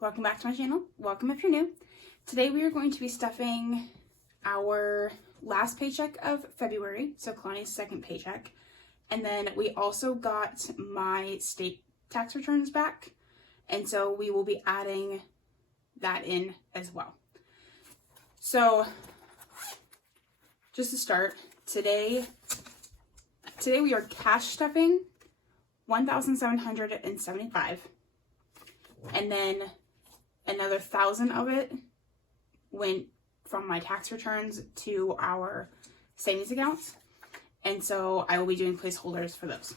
welcome back to my channel. Welcome if you're new. Today we are going to be stuffing our last paycheck of February, so Kalani's second paycheck. And then we also got my state tax returns back, and so we will be adding that in as well. So just to start, today we are cash stuffing $1,775, and then another 1,000 of it went from my tax returns to our savings accounts, and so I will be doing placeholders for those.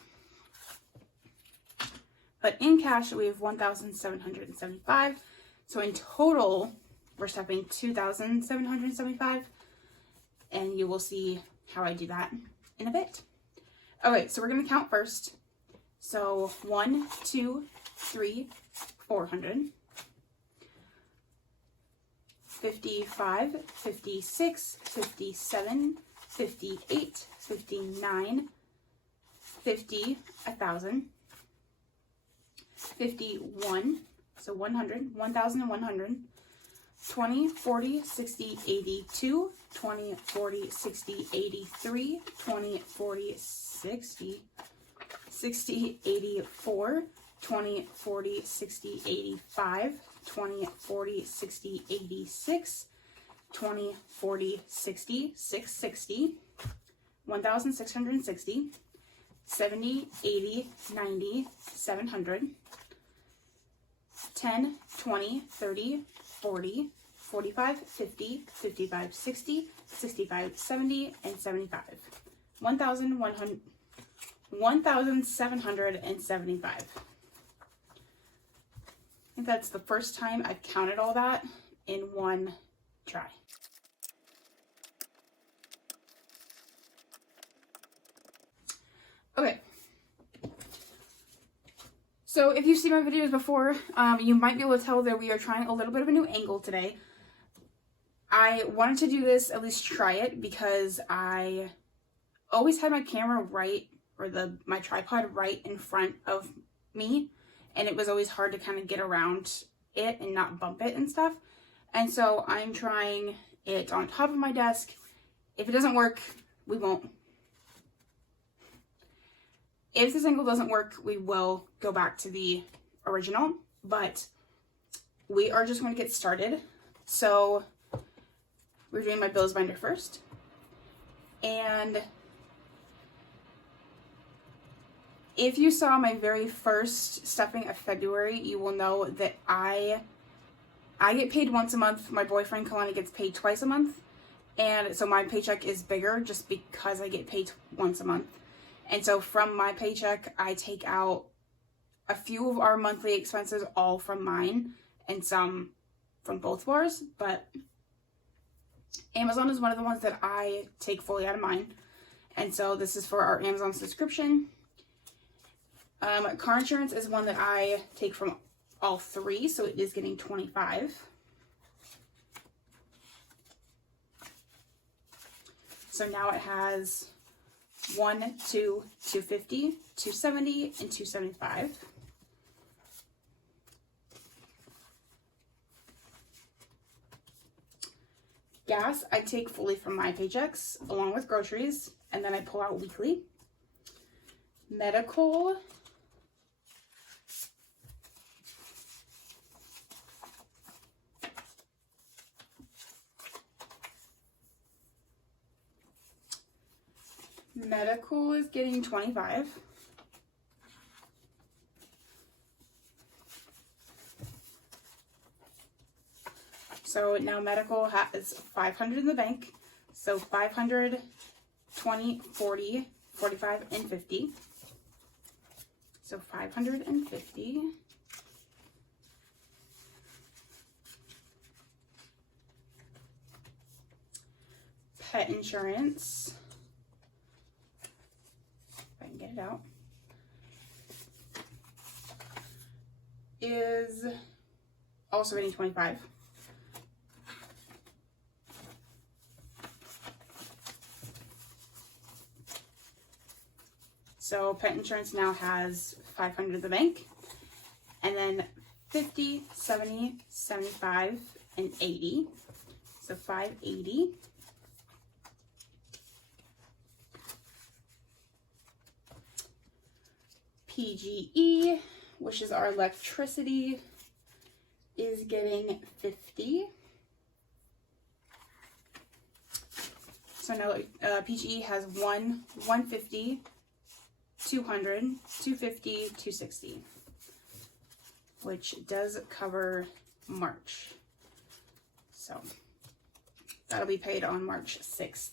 But in cash we have $1,775, so in total we're stuffing $2,775, and you will see how I do that in a bit. Okay, so we're gonna count first. So 1, 2, 3, 400, 55, 56, 57, 58, 59, 50, 1,000, 51, so 100, 1,100, 20, 40, 60, 82, 20, 40, 60, 83, 20, 40, 60, 60, 84, 20, 40, 60, 85, 20, 40, 60, 86, 20, 40, 60, 660, 1,660, 70, 80, 90, 700, 10, 20, 30, 40, 45, 50, 55, 60, 65, 70, and 75. 1,775. I think that's the first time I've counted all that in one try. Okay. So if you've seen my videos before, you might be able to tell that we are trying a little bit of a new angle today. I wanted to do this, at least try it, because I always had my camera right, or my tripod right in front of me, and it was always hard to kind of get around it and not bump it and stuff. And so I'm trying it on top of my desk. If it doesn't work, we won't. If this angle doesn't work, we will go back to the original, but we are just going to get started. So we're doing my bills binder first, and if you saw my very first stuffing of February, you will know that I get paid once a month. My boyfriend Kalani gets paid twice a month, and so my paycheck is bigger just because I get paid once a month. And so from my paycheck, I take out a few of our monthly expenses, all from mine, and some from both of ours, but Amazon is one of the ones that I take fully out of mine. And so this is for our Amazon subscription. Car insurance is one that I take from all three, so it is getting 25. So now it has 1, 2, 250, 270, and 275. Gas, I take fully from my paychecks, along with groceries, and then I pull out weekly. Medical, is getting 25. So now medical has 500 in the bank. So 500, 20, 40, 45, and 50. So 550. Pet insurance. If I can get it out. Is also getting 25. So pet insurance now has 500 in the bank, and then 50, 70, 75, and 80. So 580. PGE, which is our electricity, is getting 50. So now PGE has 150, 200, 250, 260, which does cover March. So that'll be paid on March 6th.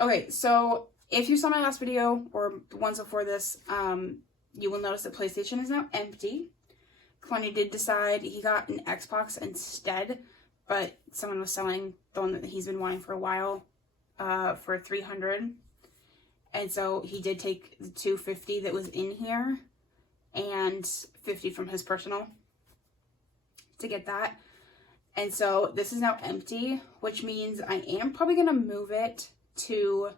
Okay, so if you saw my last video or the ones before this, you will notice that PlayStation is now empty. Kalani did decide he got an Xbox instead, but someone was selling the one that he's been wanting for a while for $300. And so he did take the $250 that was in here and $50 from his personal to get that. And so this is now empty, which means I am probably going to move it to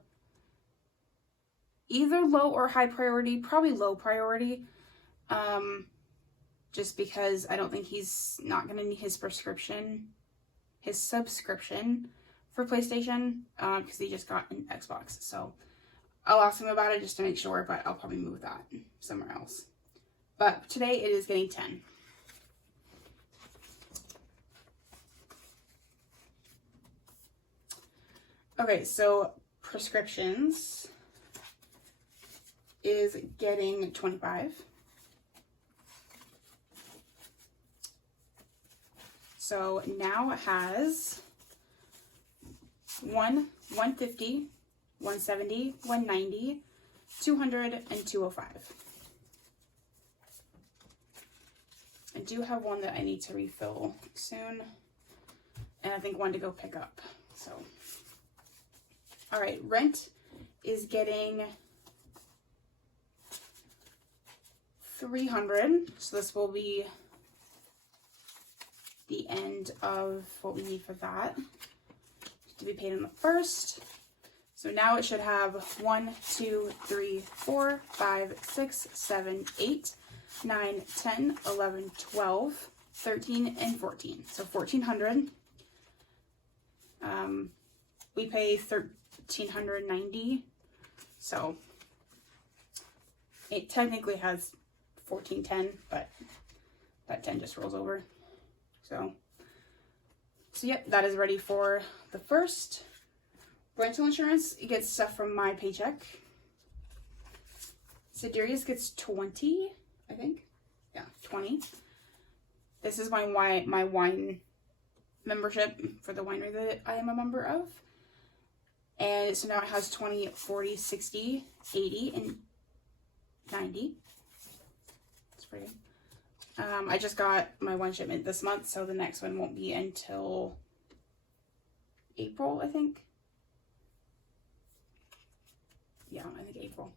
either low or high priority, probably low priority, just because I don't think he's not going to need his subscription for PlayStation, because he just got an Xbox. So I'll ask him about it just to make sure, but I'll probably move that somewhere else. But today it is getting 10. Okay, so prescriptions is getting 25. So now it has 150, 170, 190, 200, and 205. I do have one that I need to refill soon, and I think one to go pick up. So, all right, rent is getting 300. So this will be the end of what we need for that to be paid on the 1st. So now it should have 1, 2, 3, 4, 5, 6, 7, 8, 9, 10, 11, 12, 13, and 14. So 1,400. We pay $1,390. So it technically has 1,410, but that 10 just rolls over. So yep, that is ready for the 1st. Rental insurance, it gets stuff from my paycheck. Siderius gets 20, I think. Yeah, 20. This is my wine membership for the winery that I am a member of. And so now it has 20, 40, 60, 80, and 90. That's pretty good. I just got my wine shipment this month, so the next one won't be until April, I think. Yeah, I think April.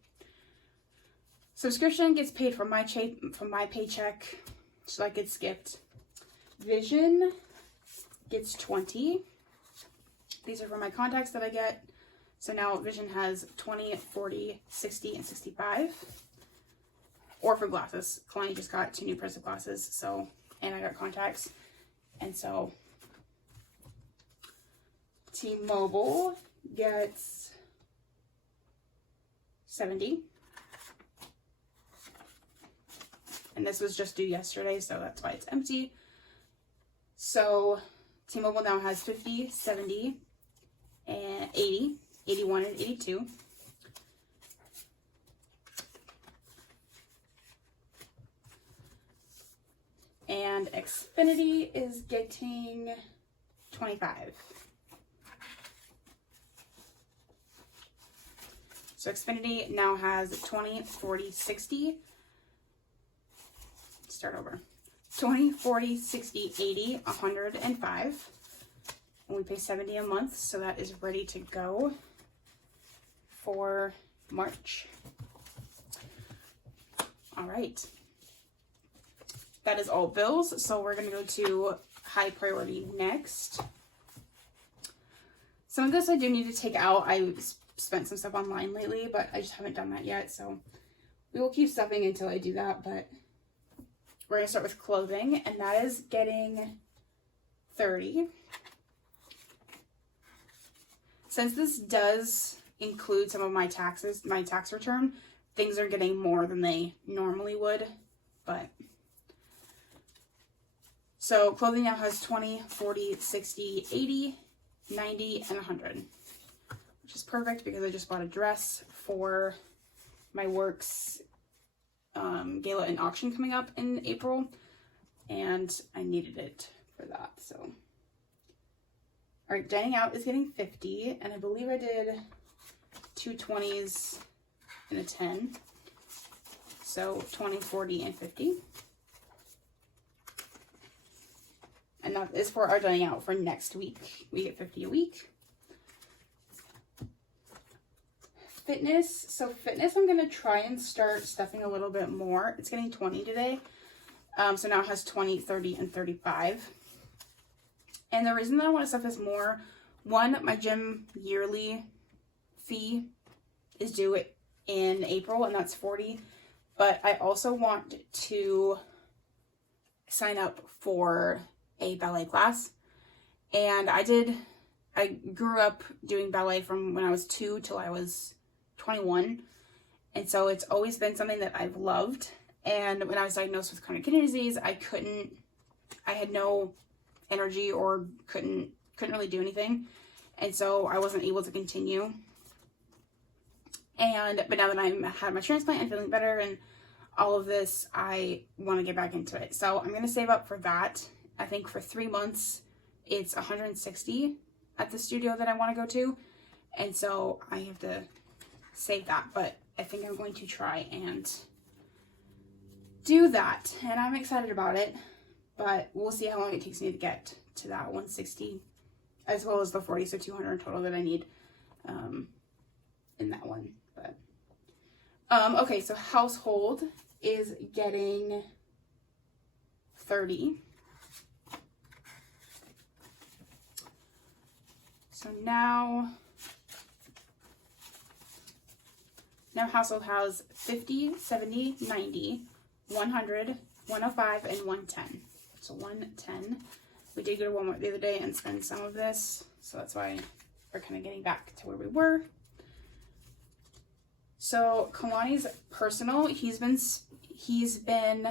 Subscription gets paid from my paycheck, so that gets skipped. Vision gets 20. These are for my contacts that I get. So now Vision has 20, 40, 60, and 65. Or for glasses. Kalani just got 2 new pairs of glasses, so, and I got contacts. And so T-Mobile gets 70. And this was just due yesterday, so that's why it's empty. So T-Mobile now has 50, 70, and 80, 81, and 82. And Xfinity is getting 25. So Xfinity now has 20, 40, 60. Start over. 20, 40, 60, 80, 105. And we pay 70 a month, so that is ready to go for March. All right. That is all bills, so we're going to go to high priority next. Some of this I do need to take out. I spent some stuff online lately, but I just haven't done that yet, so we will keep stuffing until I do that, but we're going to start with clothing, and that is getting 30. Since this does include some of my taxes, my tax return, things are getting more than they normally would, but so clothing now has 20, 40, 60, 80, 90, and 100, which is perfect because I just bought a dress for my work's gala and auction coming up in April, and I needed it for that. So, all right, dining out is getting 50, and I believe I did 2 20s and a 10, so 20, 40, and 50. And that is for our dining out for next week. We get 50 a week. Fitness. So fitness, I'm going to try and start stuffing a little bit more. It's getting 20 today. So now it has 20, 30, and 35. And the reason that I want to stuff this more, one, my gym yearly fee is due in April, and that's 40. But I also want to sign up for a ballet class. And I grew up doing ballet from when I was 2 till I was 21. And so it's always been something that I've loved. And when I was diagnosed with chronic kidney disease, I had no energy or couldn't really do anything. And so I wasn't able to continue. But now that I had my transplant and feeling better and all of this, I want to get back into it. So I'm going to save up for that. I think for 3 months, it's 160 at the studio that I want to go to. And so I have to save that. But I think I'm going to try and do that. And I'm excited about it. But we'll see how long it takes me to get to that 160, as well as the 40, so 200 in total that I need in that one. But okay, so household is getting 30. So now household has 50, 70, 90, 100, 105, and 110. So 110. We did go to Walmart the other day and spend some of this, so that's why we're kind of getting back to where we were. So Kalani's personal, he's been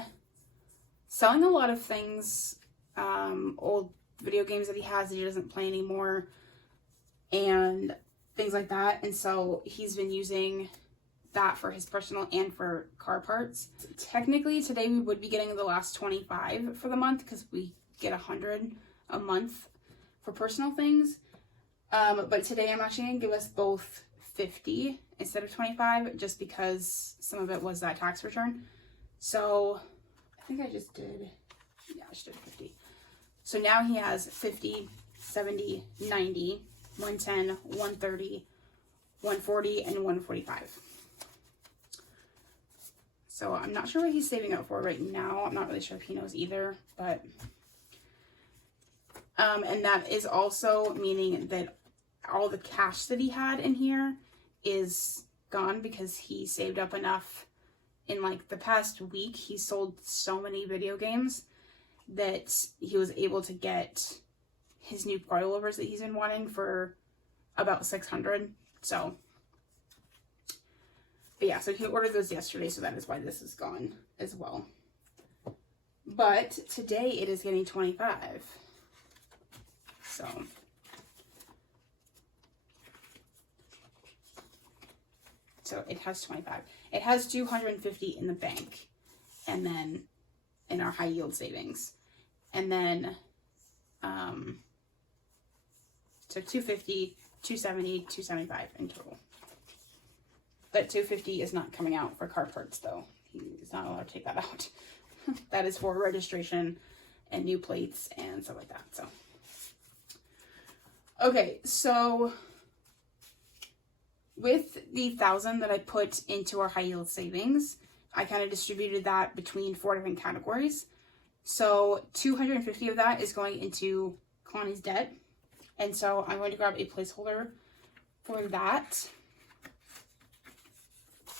selling a lot of things, old video games that he has that he doesn't play anymore, and things like that. And so he's been using that for his personal and for car parts. Technically today we would be getting the last 25 for the month because we get 100 a month for personal things. But today I'm actually going to give us both 50 instead of 25 just because some of it was that tax return. So I think I just did 50. So now he has 50, 70, 90, 110, 130, 140, and 145. So I'm not sure what he's saving up for right now. I'm not really sure if he knows either, but and that is also meaning that all the cash that he had in here is gone because he saved up enough in like the past week. He sold so many video games that he was able to get his new coilovers that he's been wanting for about 600. So, but yeah, so he ordered those yesterday, so that is why this is gone as well. But today it is getting 25. So it has 25. It has 250 in the bank, and then in our high yield savings, and then so 250, 270, 275 in total. That 250 is not coming out for car parts though. He's not allowed to take that out. That is for registration and new plates and stuff like that. So okay, so with the 1,000 that I put into our high yield savings, I kind of distributed that between 4 different categories. So 250 of that is going into Kalani's debt. And so I'm going to grab a placeholder for that.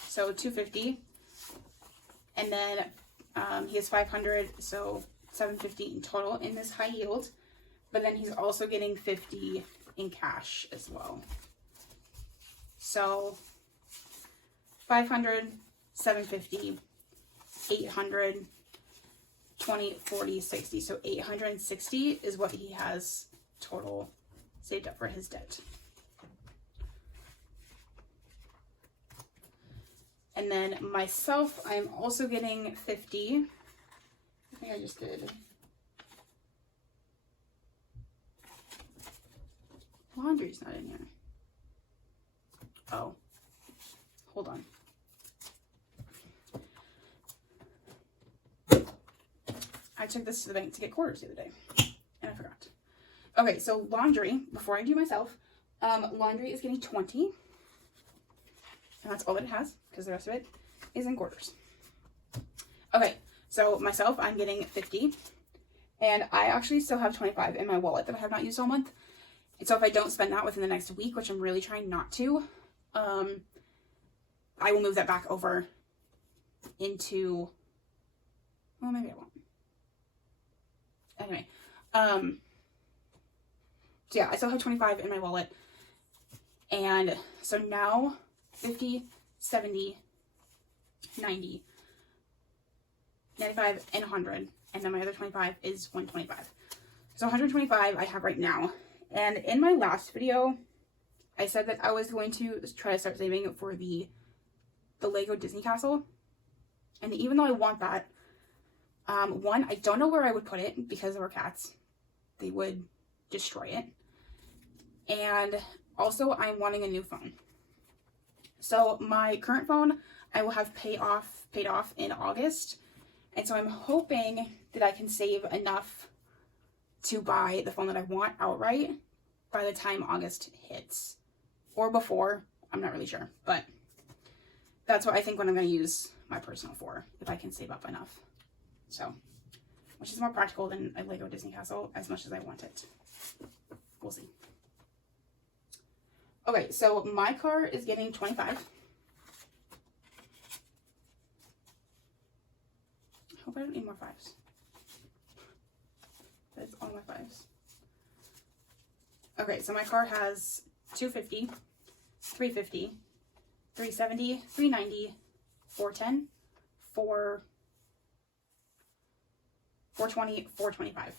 So 250 And then he has 500, so 750 in total in this high yield. But then he's also getting 50 in cash as well. So 500, 750, 800, 20, 40, 60. So 860 is what he has total saved up for his debt. And then myself, I'm also getting 50. I think I just did. Laundry's not in here. Oh, hold on. I took this to the bank to get quarters the other day, and I forgot. Okay, so laundry, before I do myself, laundry is getting 20. And that's all that it has, because the rest of it is in quarters. Okay, so myself, I'm getting 50. And I actually still have 25 in my wallet that I have not used all month. And so if I don't spend that within the next week, which I'm really trying not to, I will move that back over into, well, maybe I won't. Anyway, so yeah, I still have 25 in my wallet. And so now 50, 70, 90, 95, and 100. And then my other 25 is 125. So 125 I have right now. And in my last video, I said that I was going to try to start saving for the Lego Disney Castle. And even though I want that, one, I don't know where I would put it because there were cats. They would destroy it. And also, I'm wanting a new phone. So my current phone, I will have paid off in August. And so I'm hoping that I can save enough to buy the phone that I want outright by the time August hits. Or before, I'm not really sure. But that's what I think what I'm going to use my personal for, if I can save up enough. So, which is more practical than a Lego Disney Castle, as much as I want it. We'll see. Okay, so my car is getting 25. I hope I don't need more fives. That's all my fives. Okay, so my car has 250, 350, 370, 390, 410, 420, 425.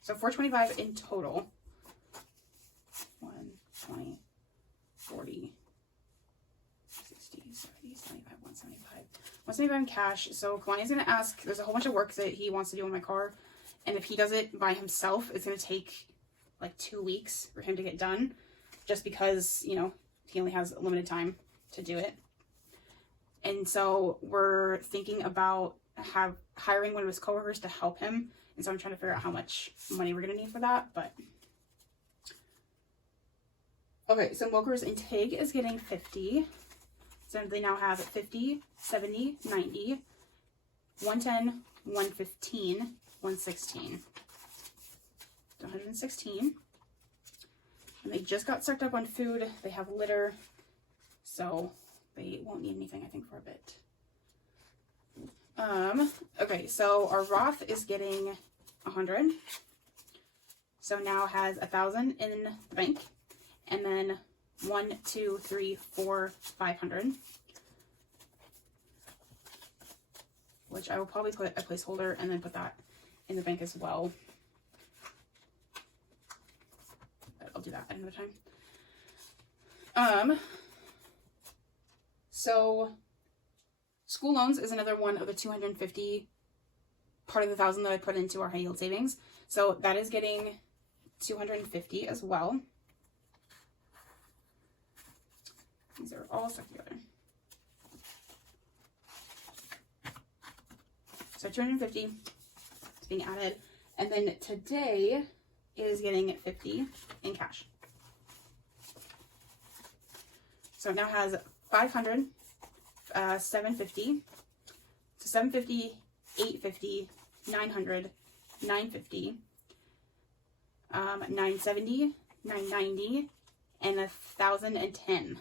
So 425 in total. 120, 40, 60, 70, 75, 175. 175 in cash. So Kalani's going to ask, there's a whole bunch of work that he wants to do on my car. And if he does it by himself, it's going to take like 2 weeks for him to get done. Just because, you know, he only has a limited time to do it. And so we're thinking about hiring one of his coworkers to help him. And so I'm trying to figure out how much money we're going to need for that. But okay, so Milkers and Tig is getting 50. So they now have 50, 70, 90, 110, 115, 116. 116. And they just got sucked up on food. They have litter. So they won't need anything, I think, for a bit. Okay, so our Roth is getting 100. So now has 1,000 in the bank. And then 1, 2, 3, 4, 500. Which I will probably put a placeholder and then put that in the bank as well. But I'll do that at another time. So school loans is another one of the 250, part of the 1,000 that I put into our high yield savings. So that is getting 250 as well. These are all stuck together. So 250 is being added. And then today is getting 50 in cash. So it now has 500, 750, so 750, 850, 900, 950, 970, 990, and 1,010.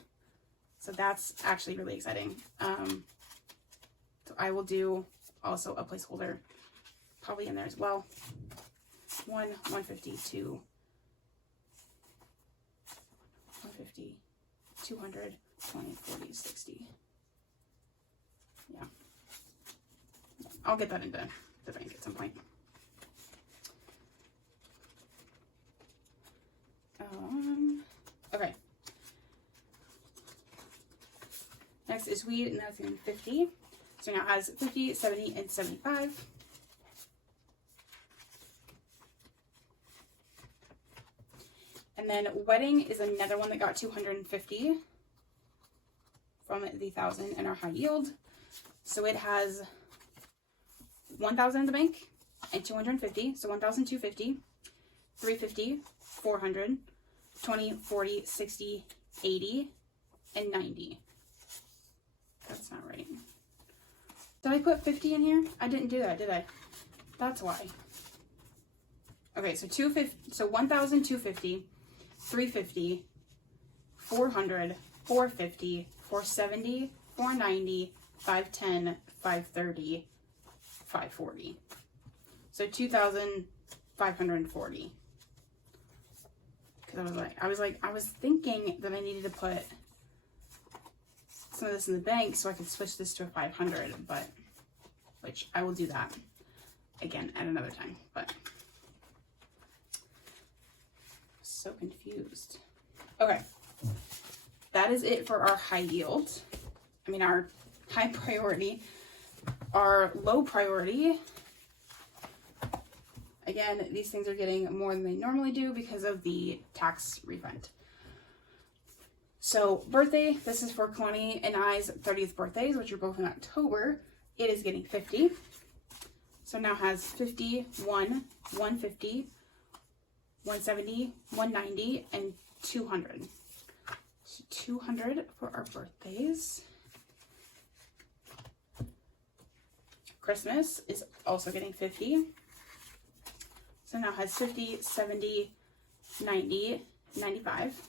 So that's actually really exciting. So I will do also a placeholder probably in there as well. 150, 2, 150, 200, 20, 40, 60. Yeah. I'll get that into the bank at some point. Okay. Next is weed, and that's going to be 50. So now it has 50, 70, and 75. And then wedding is another one that got 250 from the 1,000 in our high yield. So it has 1,000 in the bank and 250. So 1,250, 350, 400, 20, 40, 60, 80, and 90. That's not right. Did I put 50 in here? I didn't do that, did I? That's why. Okay, so 1,250, 350, 400, 450, 470, 490, 510, 530, 540. So 2,540. Because I was thinking that I needed to put some of this in the bank so I could switch this to a 500, but which I will do that again at another time. But so confused. Okay, that is it for our high yield. I mean, our high priority. Our low priority, again, these things are getting more than they normally do because of the tax refund. So birthday, this is for Kalani and I's 30th birthdays, which are both in October. It is getting 50. So now has 50, 150, 170, 190, and 200. So 200 for our birthdays. Christmas is also getting 50. So now has 50, 70, 90, 95.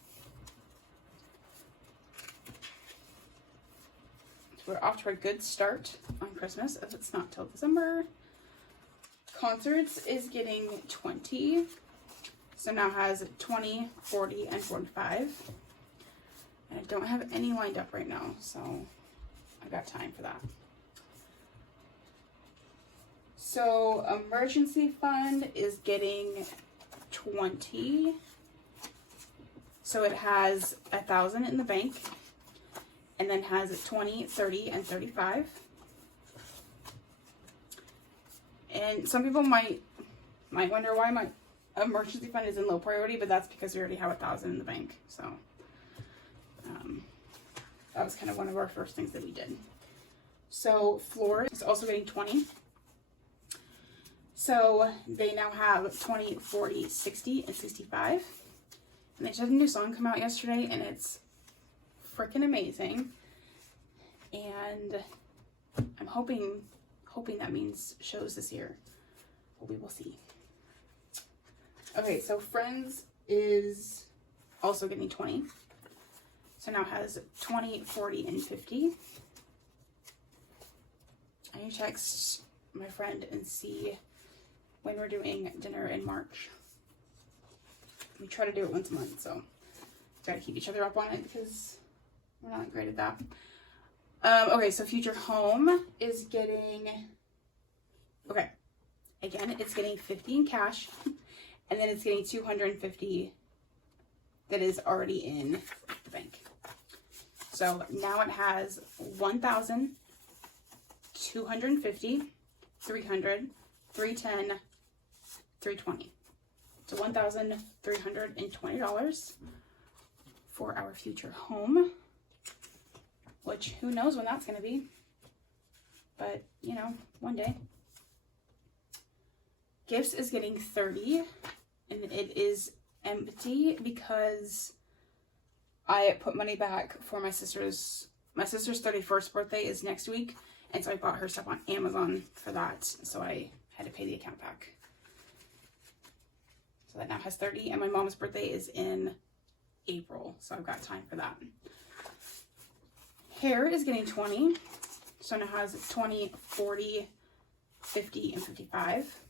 So we're off to a good start on Christmas, if it's not till December. Concerts is getting 20. So now has 20, 40, and 45. And I don't have any lined up right now, so I got time for that. So emergency fund is getting 20. So it has 1,000 in the bank, and then has 20, 30, and 35. And some people might wonder why my emergency fund is in low priority, but that's because we already have 1,000 in the bank. So that was kind of one of our first things that we did. So floor is also getting 20. So they now have 20, 40, 60, and 65. And they just had a new song come out yesterday, and it's freaking amazing. And I'm hoping that means shows this year. But we will see. Okay, so Friends is also getting 20. So now has 20, 40, and 50. I need to text my friend and see when we're doing dinner in March. We try to do it once a month, so gotta keep each other up on it because we're not great at that. Okay, so Future Home is getting, okay, again, it's getting 50 in cash, and then it's getting 250 that is already in the bank. So now it has 1,000, 250, 300, 310, 320. So $1,320 for our future home, which who knows when that's going to be, but you know, one day. Gifts is getting 30, and it is empty because I put money back for my sister's 31st birthday is next week, and so I bought her stuff on Amazon for that, so I had to pay the account back. So that now has 30, and my mom's birthday is in April, so I've got time for that. Hair is getting 20, so now has 20, 40, 50 and 55.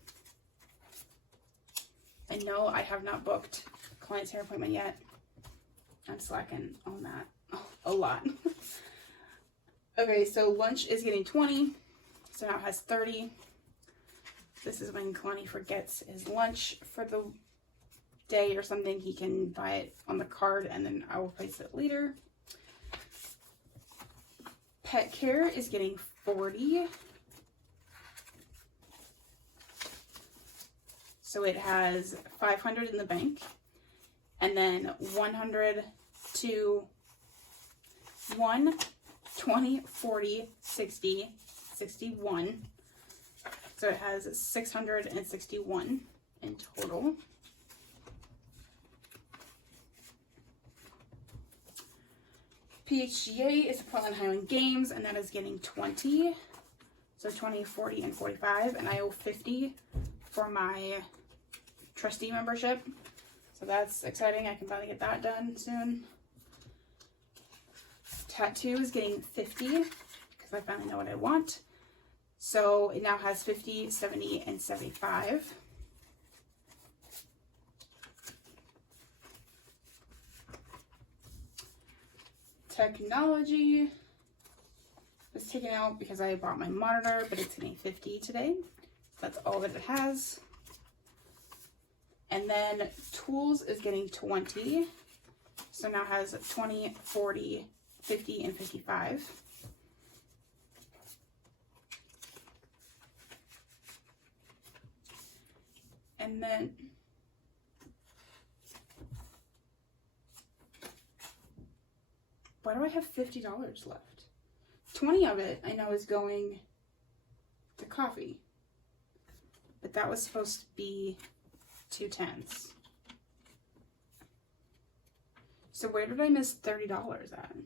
And no, I have not booked a client's hair appointment yet. I'm slacking on that a lot. Okay, so lunch is getting 20. So now it has 30. This is when Kalani forgets his lunch for the day or something. He can buy it on the card and then I will place it later. Pet care is getting 40. So it has 500 in the bank, and then 100 to 1, 20, 40, 60, 61. So it has 661 in total. PHGA is Portland Highland Games, and that is getting 20. So 20, 40, and 45, and I owe 50 for my trustee membership. So that's exciting. I can finally get that done soon. Tattoo is getting 50 because I finally know what I want. So it now has 50, 70, and 75. Technology was taken out because I bought my monitor, but it's getting 50 today. That's all that it has. And then tools is getting 20. So now has 20, 40, 50, and 55. And then why do I have $50 left? 20 of it I know is going to coffee. But that was supposed to be 2 tens. So where did I miss $30 at?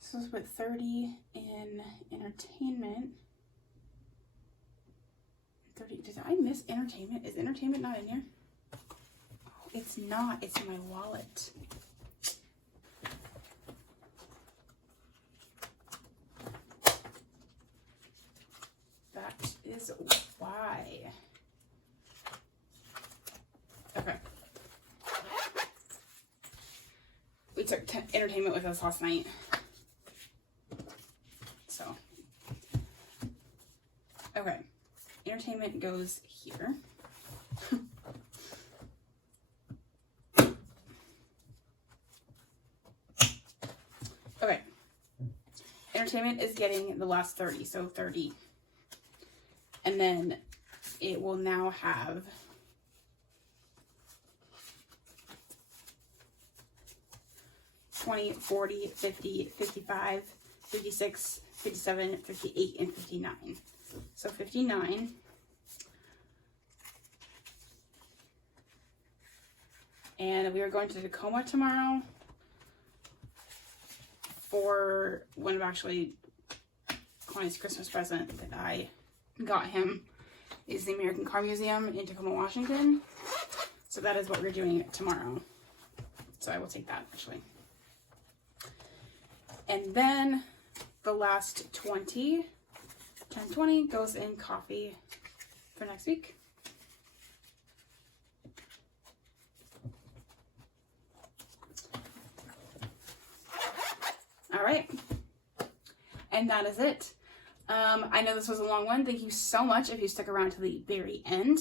So let's put 30 in entertainment. 30. Did I miss entertainment? Is entertainment not in here? Oh, it's not. It's in my wallet. That is why. Okay. We took entertainment with us last night. So. Okay. Entertainment goes here. Okay. Entertainment is getting the last 30, so 30. And then it will now have $20, $40, $50, $55, $56, $57, $58, and $59. So 59. And we are going to Tacoma tomorrow for one of actually Connie's Christmas present that I got him is the American Car Museum in Tacoma, Washington. So that is what we're doing tomorrow. So I will take that actually. And then the last 20, 1020 goes in coffee for next week. All right. And that is it. I know this was a long one. Thank you so much if you stuck around to the very end.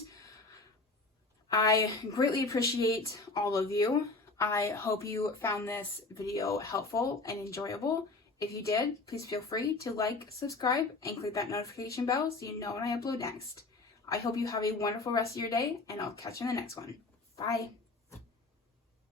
I greatly appreciate all of you. I hope you found this video helpful and enjoyable. If you did, please feel free to like, subscribe, and click that notification bell so you know when I upload next. I hope you have a wonderful rest of your day, and I'll catch you in the next one. Bye.